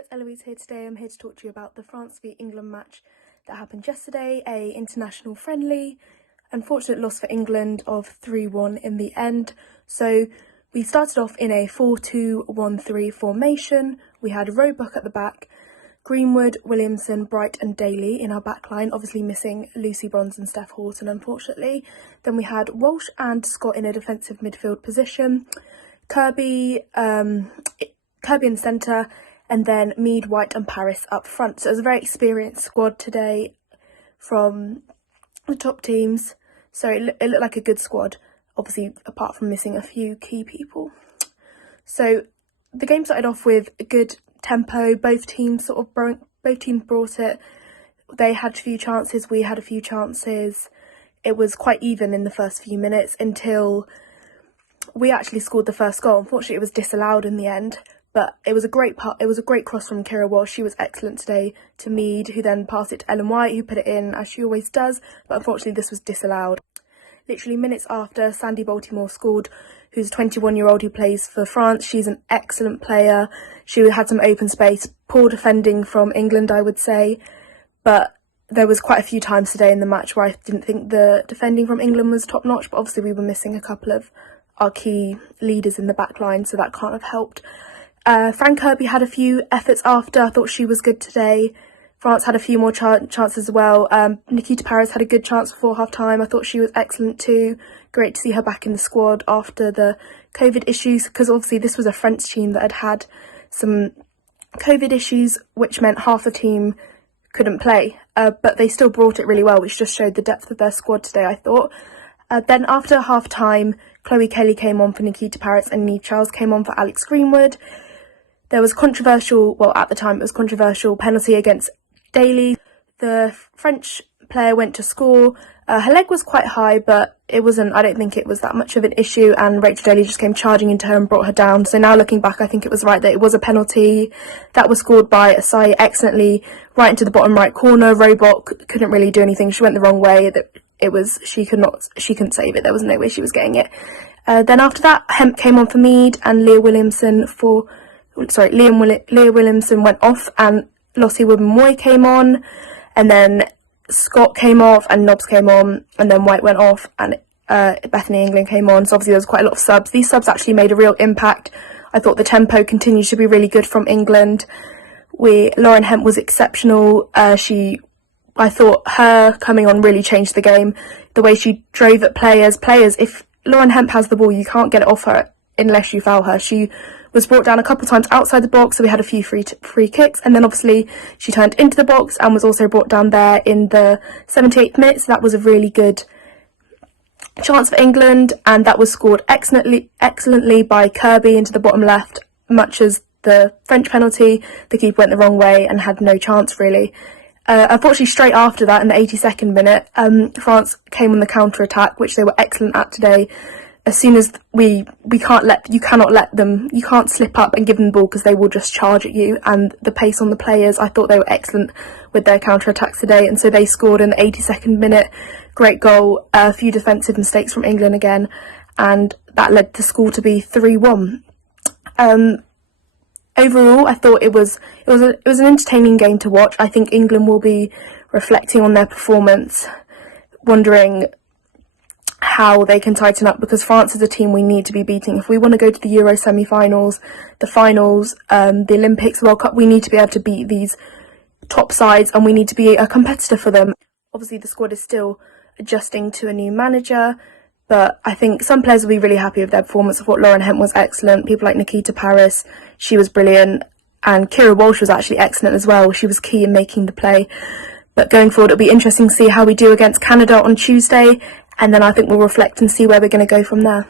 it's Eloise here today. I'm here to talk to you about the France v England match that happened yesterday, a international friendly. Unfortunate loss for England of 3-1 in the end. So we started off in a 4-2-1-3 formation. We had Roebuck at the back, Greenwood, Williamson, Bright and Daly in our back line, obviously missing Lucy Bronze and Steph Houghton, unfortunately. Then we had Walsh and Scott in a defensive midfield position, Kirby in centre, and then Mead, White and Paris up front. So it was a very experienced squad today from the top teams. So it looked like a good squad, obviously apart from missing a few key people. So the game started off with a good tempo. Both teams brought it. They had a few chances, we had a few chances. It was quite even in the first few minutes until we actually scored the first goal. Unfortunately, it was disallowed in the end, but it was a great cross from Kira Walsh. She was excellent today to Mead, who then passed it to Ellen White, who put it in as she always does, but unfortunately this was disallowed. Literally minutes after, Sandy Baltimore scored, who's a 21-year-old who plays for France. She's an excellent player. She had some open space, poor defending from England, I would say, but there was quite a few times today in the match where I didn't think the defending from England was top-notch, but obviously we were missing a couple of our key leaders in the back line, so that can't have helped. Fran Kirby had a few efforts after. I thought she was good today. France had a few more chances as well. Nikita Paris had a good chance before half-time. I thought she was excellent too. Great to see her back in the squad after the COVID issues, because obviously this was a French team that had some COVID issues, which meant half the team couldn't play. But they still brought it really well, which just showed the depth of their squad today, I thought. Then after half-time, Chloe Kelly came on for Nikita Paris and Niamh Charles came on for Alex Greenwood. There was at the time it was controversial penalty against Daly. The French player went to score. Her leg was quite high, but I don't think it was that much of an issue, and Rachel Daly just came charging into her and brought her down. So now looking back, I think it was right that it was a penalty. That was scored by Asai excellently, right into the bottom right corner. Roebuck couldn't really do anything. She went the wrong way. She couldn't save it. There was no way she was getting it. Then after that, Hemp came on for Mead, and Leah Williamson went off, and Lossie Wooden-Moy came on, and then Scott came off, and Nobbs came on, and then White went off, and Bethany England came on. So obviously there was quite a lot of subs. These subs actually made a real impact. I thought the tempo continued to be really good from England. Lauren Hemp was exceptional. I thought her coming on really changed the game. The way she drove at players, if Lauren Hemp has the ball, you can't get it off her unless you foul her. She was brought down a couple of times outside the box, so we had a few free kicks, and then obviously she turned into the box and was also brought down there in the 78th minute, so that was a really good chance for England, and that was scored excellently by Kirby into the bottom left. Much as the French penalty, the keeper went the wrong way and had no chance really. Unfortunately, straight after that, in the 82nd minute, France came on the counter-attack, which they were excellent at today. As soon as you can't slip up and give them the ball, because they will just charge at you, and the pace on the players, I thought they were excellent with their counter-attacks today, and so they scored in the 82nd minute. Great goal, a few defensive mistakes from England again, and that led the score to be 3-1. Overall, I thought it was an entertaining game to watch. I think England will be reflecting on their performance, wondering how they can tighten up, because France is a team we need to be beating. If we want to go to the Euro semi-finals, the finals, the Olympics, World Cup, we need to be able to beat these top sides, and we need to be a competitor for them. Obviously, the squad is still adjusting to a new manager, but I think some players will be really happy with their performance. I thought Lauren Hemp was excellent. People like Nikita Paris, she was brilliant. And Kira Walsh was actually excellent as well. She was key in making the play. But going forward, it'll be interesting to see how we do against Canada on Tuesday. And then I think we'll reflect and see where we're going to go from there.